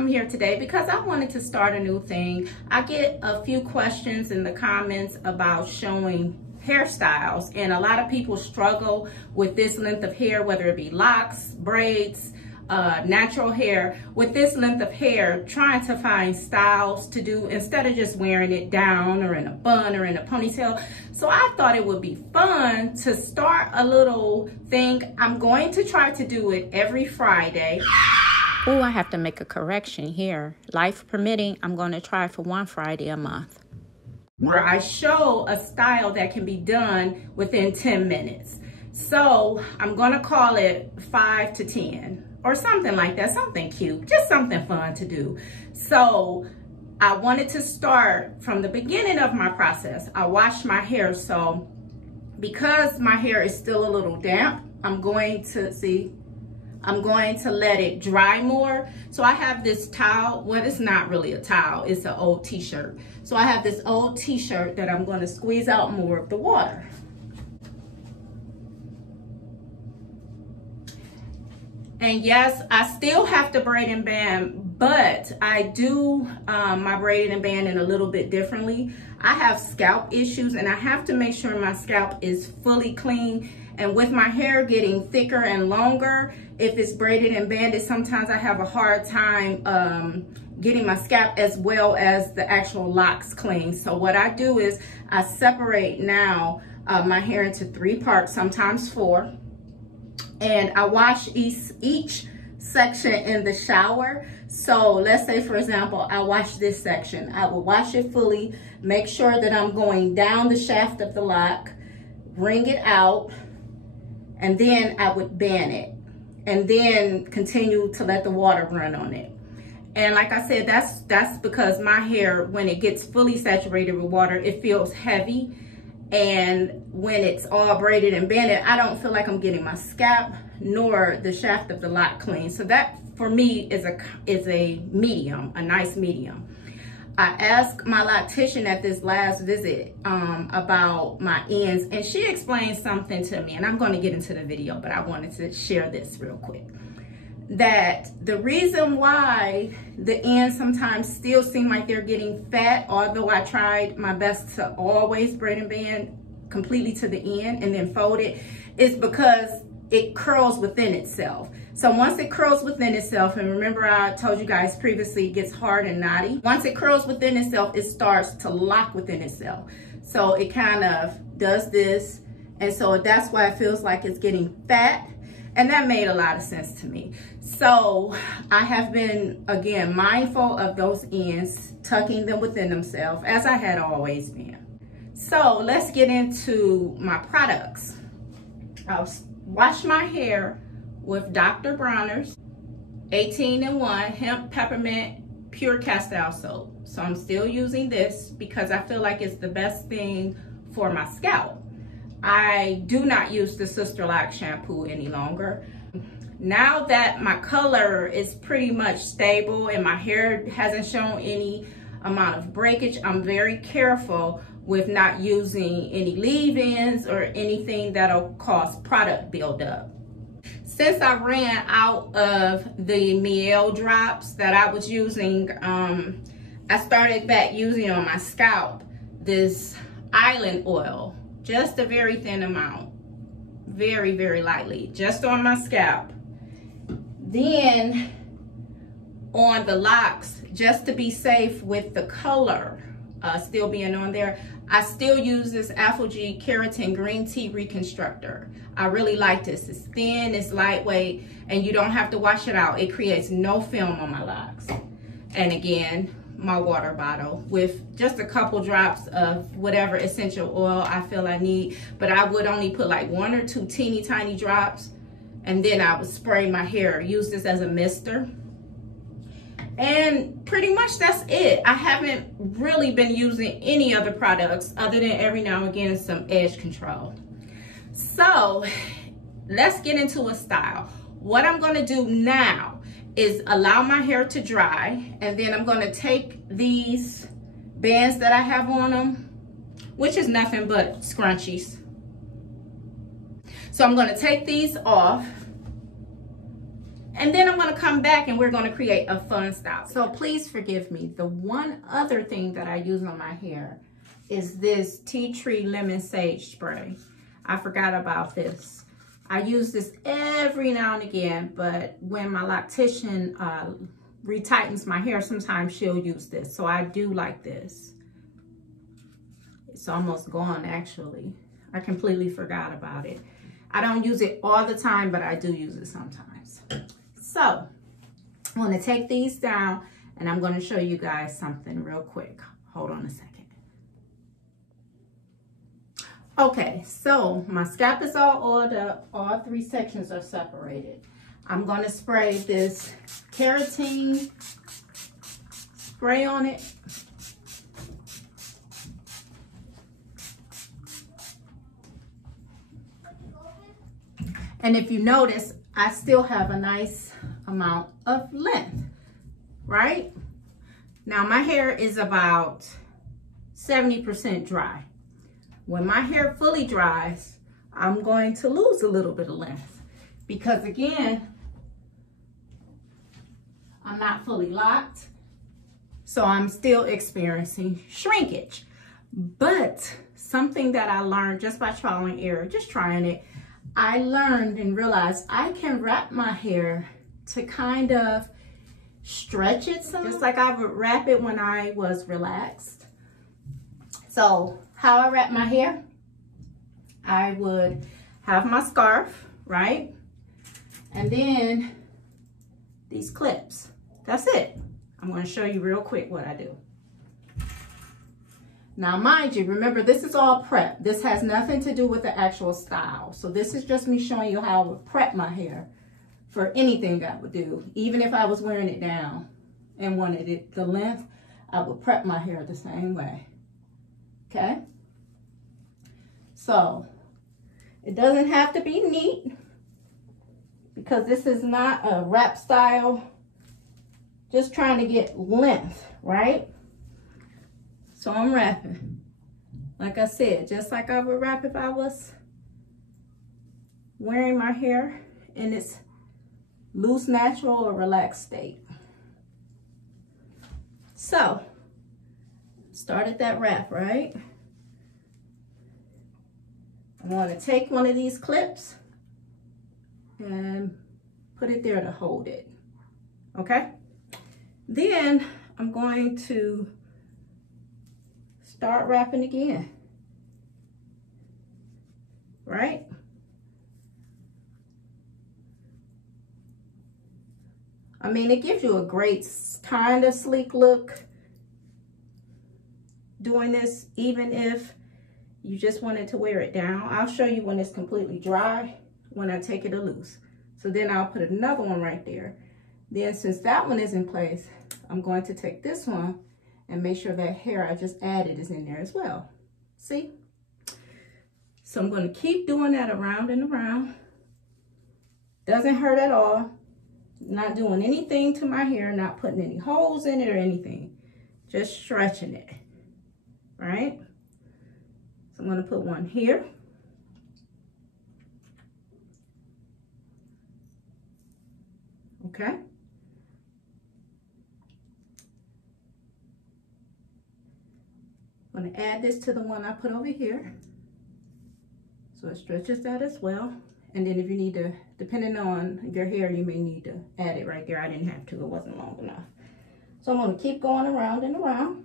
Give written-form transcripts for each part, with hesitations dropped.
come here today because I wanted to start a new thing. I get a few questions in the comments about showing hairstyles, and a lot of people struggle with this length of hair, whether it be locks, braids, natural hair. With this length of hair, trying to find styles to do instead of just wearing it down or in a bun or in a ponytail. So I thought it would be fun to start a little thing. I'm going to try to do it every Friday. Oh, I have to make a correction here. Life permitting, I'm going to try for one Friday a month, where I show a style that can be done within 10 minutes. So I'm gonna call it 5 to 10 or something like that, something cute, just something fun to do. So I wanted to start from the beginning of my process. I washed my hair, so because my hair is still a little damp, I'm going to let it dry more. So I have this towel. Well, it's not really a towel, it's an old t-shirt. So I have this old t-shirt that I'm going to squeeze out more of the water. And yes, I still have to braid and band, but I do my braiding and banding a little bit differently. I have scalp issues and I have to make sure my scalp is fully clean. And with my hair getting thicker and longer, if it's braided and banded, sometimes I have a hard time getting my scalp as well as the actual locks clean. So what I do is I separate now my hair into 3 parts, sometimes 4. And I wash each section in the shower. So let's say, for example, I wash this section. I will wash it fully, make sure that I'm going down the shaft of the lock, wring it out, and then I would band it and then continue to let the water run on it. And like I said, that's because my hair, when it gets fully saturated with water, it feels heavy. And when it's all braided and banded, I don't feel like I'm getting my scalp nor the shaft of the lock clean. So that for me is a medium, a nice medium. I asked my loctician at this last visit about my ends, and she explained something to me, and I'm going to get into the video, but I wanted to share this real quick. That the reason why the ends sometimes still seem like they're getting fat, although I tried my best to always braid and band completely to the end and then fold it, is because it curls within itself. So once it curls within itself, and remember I told you guys previously it gets hard and knotty. Once it curls within itself, it starts to lock within itself. So it kind of does this, and so that's why it feels like it's getting fat. And that made a lot of sense to me. So I have been, again, mindful of those ends, tucking them within themselves, as I had always been. So let's get into my products. I'll wash my hair with Dr. Bronner's 18-in-1 hemp peppermint pure castile soap. So I'm still using this because I feel like it's the best thing for my scalp. I do not use the Sisterlock shampoo any longer. Now that my color is pretty much stable and my hair hasn't shown any amount of breakage, I'm very careful with not using any leave-ins or anything that'll cause product buildup. Since I ran out of the Miel drops that I was using, I started back using on my scalp this island oil. Just a very thin amount, very, very lightly, just on my scalp. Then on the locks, just to be safe with the color still being on there, I still use this Alpha-G Keratin Green Tea Reconstructor. I really like this. It's thin, it's lightweight, and you don't have to wash it out. It creates no film on my locks. And again, my water bottle with just a couple drops of whatever essential oil I feel I need, but I would only put like 1 or 2 teeny tiny drops, and then I would spray my hair. Use this as a mister, and pretty much that's it. I haven't really been using any other products other than every now and again some edge control. So let's get into a style. What I'm going to do now is allow my hair to dry, and then I'm going to take these bands that I have on them, which is nothing but scrunchies. So I'm going to take these off, And then I'm gonna come back and we're gonna create a fun style. So please forgive me. The one other thing that I use on my hair is this tea tree lemon sage spray. I forgot about this. I use this every now and again, but when my loctician retightens my hair, sometimes she'll use this. So I do like this. It's almost gone actually. I completely forgot about it. I don't use it all the time, but I do use it sometimes. So I'm gonna take these down and I'm gonna show you guys something real quick. Hold on a second. Okay, so my scalp is all oiled up. All 3 sections are separated. I'm gonna spray this keratin spray on it. And if you notice, I still have a nice amount of length, right? Now my hair is about 70% dry. When my hair fully dries, I'm going to lose a little bit of length because again, I'm not fully locked, so I'm still experiencing shrinkage. But something that I learned just by trial and error, just trying it, I learned and realized I can wrap my hair to kind of stretch it some, just like I would wrap it when I was relaxed. So how I wrap my hair, I would have my scarf, right? And then these clips. That's it. I'm going to show you real quick what I do. Now, mind you, remember, this is all prep. This has nothing to do with the actual style. So this is just me showing you how I would prep my hair for anything I would do. Even if I was wearing it down and wanted it the length, I would prep my hair the same way. Okay? So it doesn't have to be neat because this is not a wrap style. Just trying to get length, right? So I'm wrapping, like I said, just like I would wrap if I was wearing my hair in its loose, natural, or relaxed state. So, started that wrap, right? I want to take one of these clips and put it there to hold it, okay? Then I'm going to start wrapping again, right? I mean, it gives you a great kind of sleek look doing this, even if you just wanted to wear it down. I'll show you when it's completely dry, when I take it loose. So then I'll put another one right there. Then since that one is in place, I'm going to take this one and make sure that hair I just added is in there as well. See? So I'm going to keep doing that around and around. Doesn't hurt at all. Not doing anything to my hair, not putting any holes in it or anything. Just stretching it, right? So I'm going to put one here. Okay. I'm going to add this to the one I put over here. So it stretches that as well. And then if you need to, depending on your hair, you may need to add it right there. I didn't have to, it wasn't long enough. So I'm going to keep going around and around.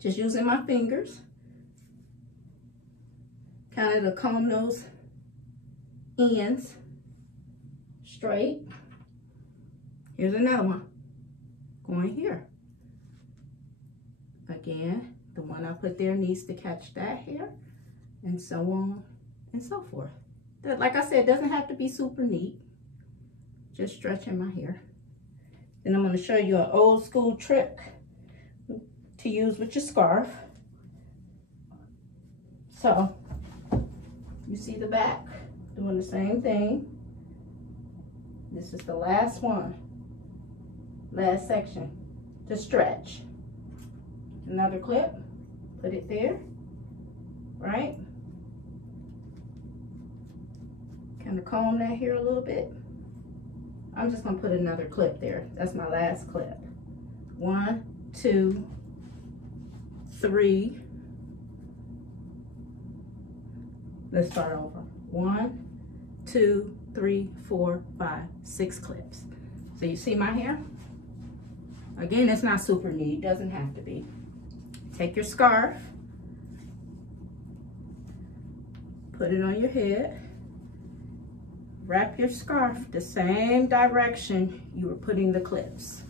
Just using my fingers. Kind of to comb those ends straight. Here's another one. Going here. Again, the one I put there needs to catch that hair, and so on and so forth. That, like I said, doesn't have to be super neat. Just stretching my hair. Then I'm going to show you an old school trick to use with your scarf. So, you see the back, doing the same thing. This is the last one. Last section to stretch. Another clip, put it there, right? to comb that hair a little bit. I'm just gonna put another clip there. That's my last clip. 1, 2, 3. Let's start over. 1, 2, 3, 4, 5, 6 clips. So you see my hair? Again, it's not super neat, doesn't have to be. Take your scarf, put it on your head, wrap your scarf the same direction you were putting the clips,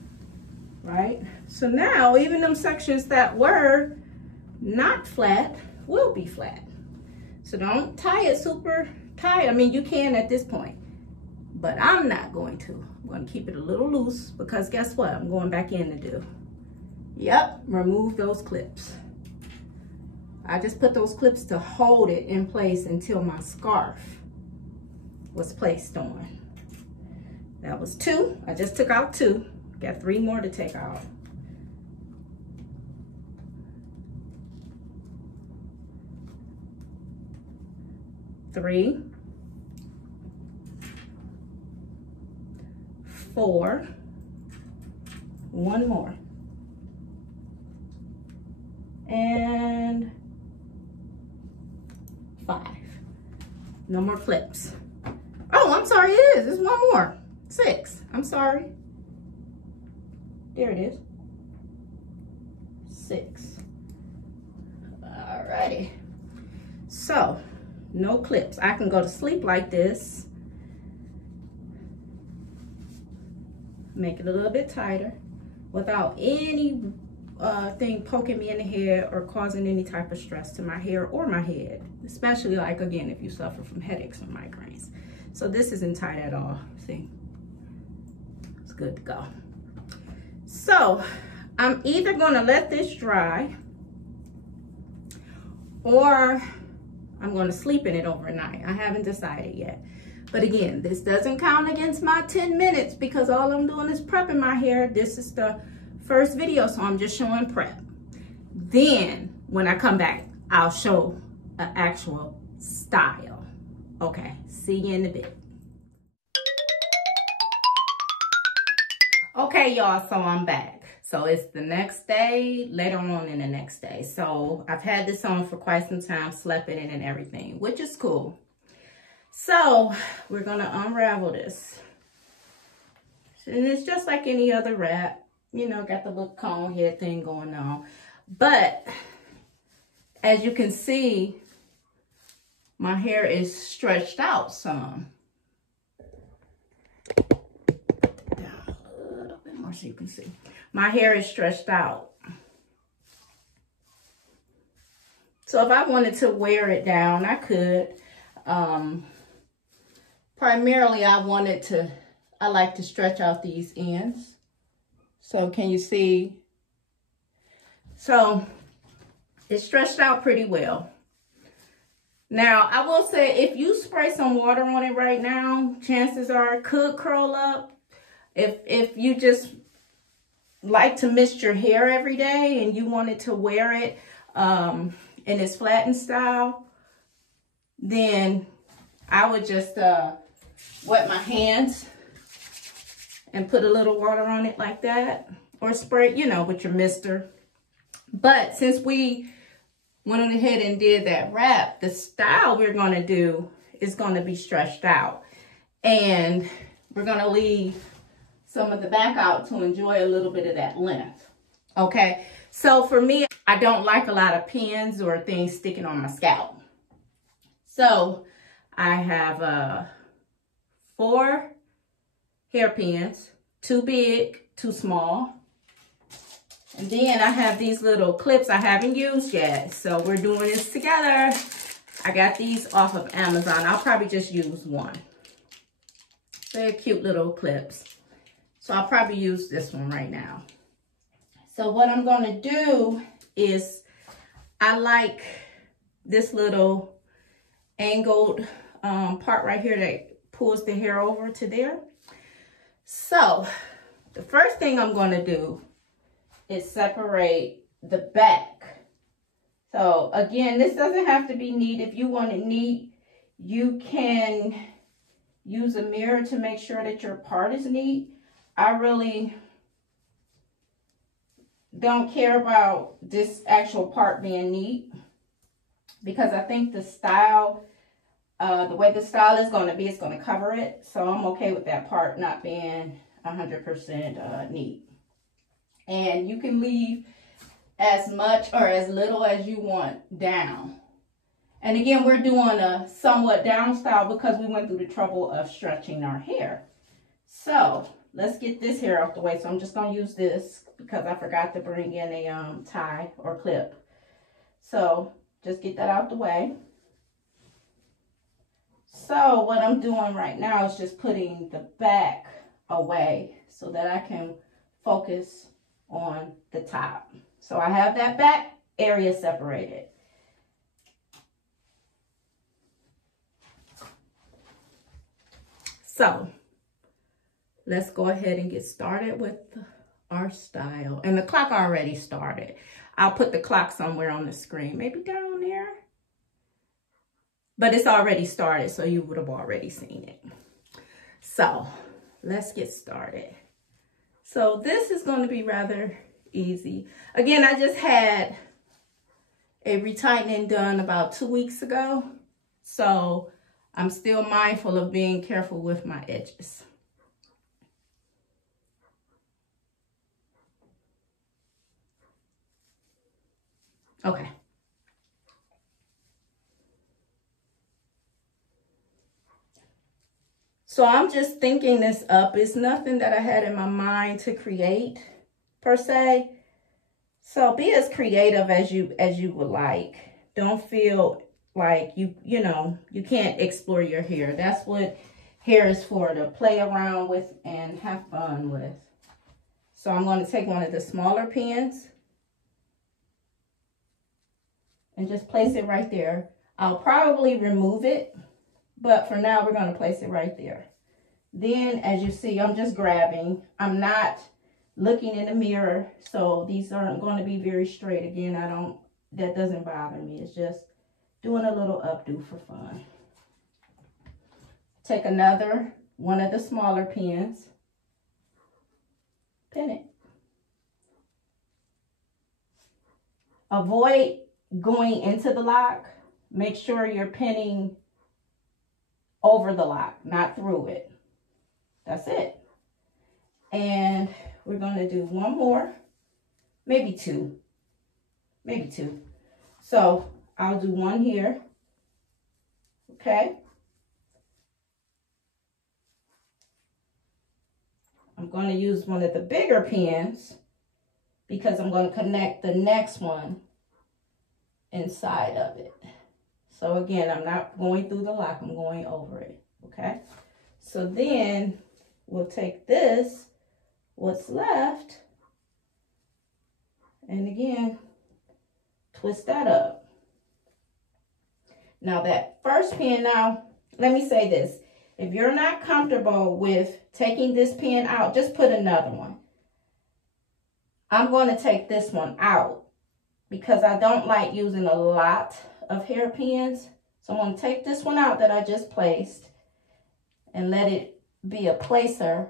right? So now, even them sections that were not flat will be flat. So don't tie it super tight. I mean, you can at this point, but I'm not going to. I'm going to keep it a little loose because guess what? I'm going back in to do. Yep, remove those clips. I just put those clips to hold it in place until my scarf was placed on. That was 2. I just took out 2. Got 3 more to take out. Three, 4, 1 more, and 5. No more clips. Oh, I'm sorry, it is. It's 1 more. 6. I'm sorry. There it is. 6. Alrighty. So, no clips. I can go to sleep like this. Make it a little bit tighter without any thing poking me in the head or causing any type of stress to my hair or my head. Especially like, again, if you suffer from headaches or migraines. So this isn't tight at all. See? It's good to go. So I'm either gonna let this dry or I'm going to sleep in it overnight. I haven't decided yet. But again, this doesn't count against my 10 minutes because all I'm doing is prepping my hair. This is the first video, so I'm just showing prep. Then, when I come back, I'll show an actual style. Okay, see you in a bit. Okay, y'all, so I'm back. So it's the next day, later on in the next day. So I've had this on for quite some time, slept in it and everything, which is cool. So we're gonna unravel this. And it's just like any other wrap, you know, got the little cone head thing going on. But as you can see, my hair is stretched out some. Down a little bit more so you can see. My hair is stretched out. So if I wanted to wear it down, I could. Primarily, I like to stretch out these ends. So can you see? So it's stretched out pretty well. Now, I will say if you spray some water on it right now, chances are it could curl up. If you just like to mist your hair every day and you wanted to wear it in its flattened style, then I would just wet my hands and put a little water on it like that, or spray, you know, with your mister. But since we went ahead and did that wrap, the style we're going to do is going to be stretched out, and we're going to leave some of the back out to enjoy a little bit of that length. Okay, so for me, I don't like a lot of pins or things sticking on my scalp. So I have 4 hairpins, 2 big, 2 small. And then I have these little clips I haven't used yet. So we're doing this together. I got these off of Amazon. I'll probably just use 1. They're cute little clips. So I'll probably use this one right now. So what I'm going to do is, I like this little angled part right here that pulls the hair over to there. So the first thing I'm going to do is separate the back. So again, this doesn't have to be neat. If you want it neat, you can use a mirror to make sure that your part is neat. I really don't care about this actual part being neat because I think the style, the way the style is going to be, it's going to cover it. So I'm okay with that part not being 100% neat. And you can leave as much or as little as you want down. And again, we're doing a somewhat down style because we went through the trouble of stretching our hair. So let's get this hair off the way. So I'm just going to use this because I forgot to bring in a tie or clip. So just get that out the way. So what I'm doing right now is just putting the back away so that I can focus on the top. So I have that back area separated. So let's go ahead and get started with our style. And the clock already started. I'll put the clock somewhere on the screen, maybe down there. But it's already started, so you would have already seen it. So let's get started. So this is going to be rather easy. Again, I just had a retightening done about 2 weeks ago. So I'm still mindful of being careful with my edges. Okay. So I'm just thinking this up. It's nothing that I had in my mind to create per se. So be as creative as you would like. Don't feel like you can't explore your hair. That's what hair is for, to play around with and have fun with. So I'm going to take one of the smaller pins and just place it right there. I'll probably remove it, but for now we're going to place it right there. Then as you see, I'm just grabbing. I'm not looking in the mirror, so these aren't going to be very straight. Again, that doesn't bother me. It's just doing a little updo for fun. Take another one of the smaller pins, pin it. Avoid going into the lock. Make sure you're pinning over the lock, not through it. That's it. And we're going to do one more, maybe two. So I'll do one here. Okay. I'm going to use one of the bigger pins because I'm going to connect the next one inside of it. So again, I'm not going through the lock, I'm going over it. Okay. So then we'll take this, what's left, and again, twist that up. Now that first pin, now let me say this. If you're not comfortable with taking this pin out, just put another one. I'm going to take this one out because I don't like using a lot of hairpins. So I'm going to take this one out that I just placed and let it be a placer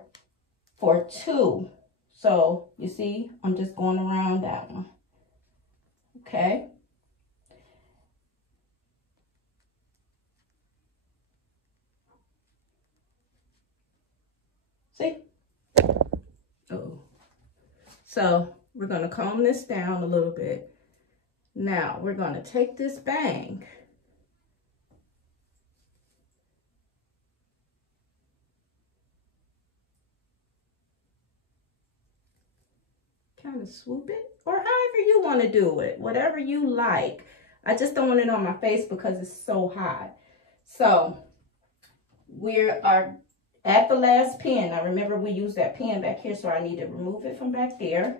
for two. So you see, I'm just going around that one. Okay. See? Oh. So we're going to comb this down a little bit. Now we're going to take this bang. Kind of swoop it, or however you want to do it, whatever you like. I just don't want it on my face because it's so hot. So we are at the last pin. Now remember, we used that pin back here, so I need to remove it from back there.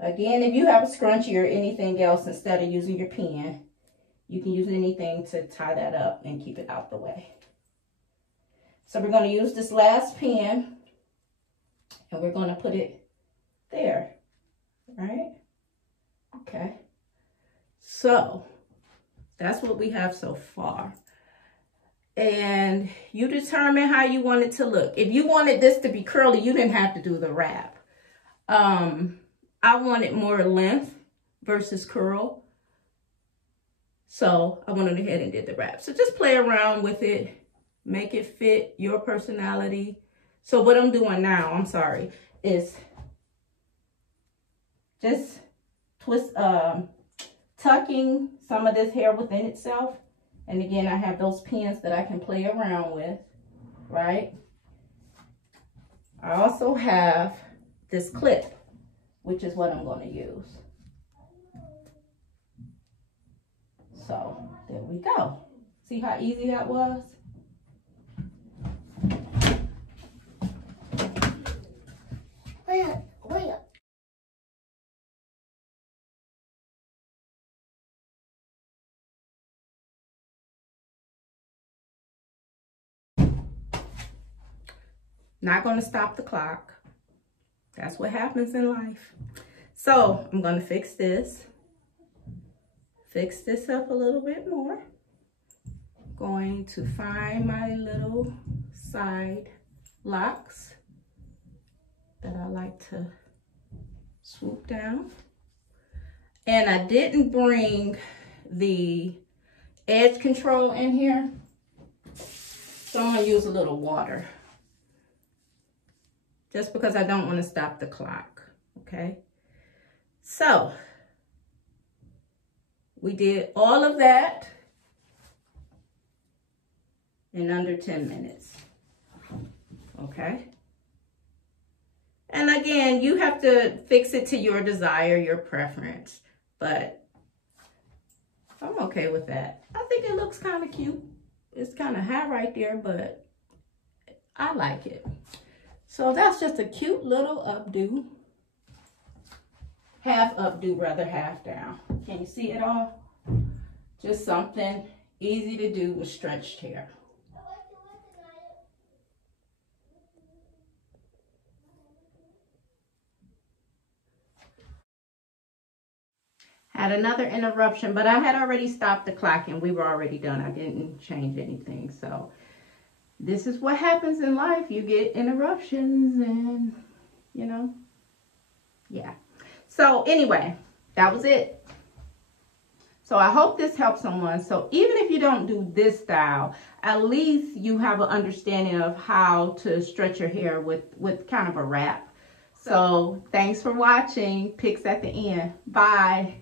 Again, if you have a scrunchie or anything else, instead of using your pin, you can use anything to tie that up and keep it out the way. So we're going to use this last pin and we're going to put it there, right? Okay. So that's what we have so far. and you determine how you want it to look. If you wanted this to be curly, you didn't have to do the wrap. I wanted more length versus curl, so I went ahead and did the wrap. So just play around with it, make it fit your personality. So what I'm doing now, I'm sorry, is just tucking some of this hair within itself. And again, I have those pins that I can play around with, right? I also have this clip, which is what I'm going to use. So there we go. See how easy that was? Wait up. Not going to stop the clock. That's what happens in life. So I'm going to fix this up a little bit more. Going to find my little side locks that I like to swoop down. And I didn't bring the edge control in here, so I'm going to use a little water, just because I don't want to stop the clock, okay? So, we did all of that in under 10 minutes, okay? And again, you have to fix it to your desire, your preference, but I'm okay with that. I think it looks kind of cute. It's kind of high right there, but I like it. So that's just a cute little updo. Half updo, rather, half down. Can you see it all? Just something easy to do with stretched hair. Had another interruption, but I had already stopped the clock and we were already done. I didn't change anything. So this is what happens in life. You get interruptions and, you know, yeah. So anyway, that was it. So I hope this helps someone. So even if you don't do this style, at least you have an understanding of how to stretch your hair with kind of a wrap. So thanks for watching. Pics at the end. Bye.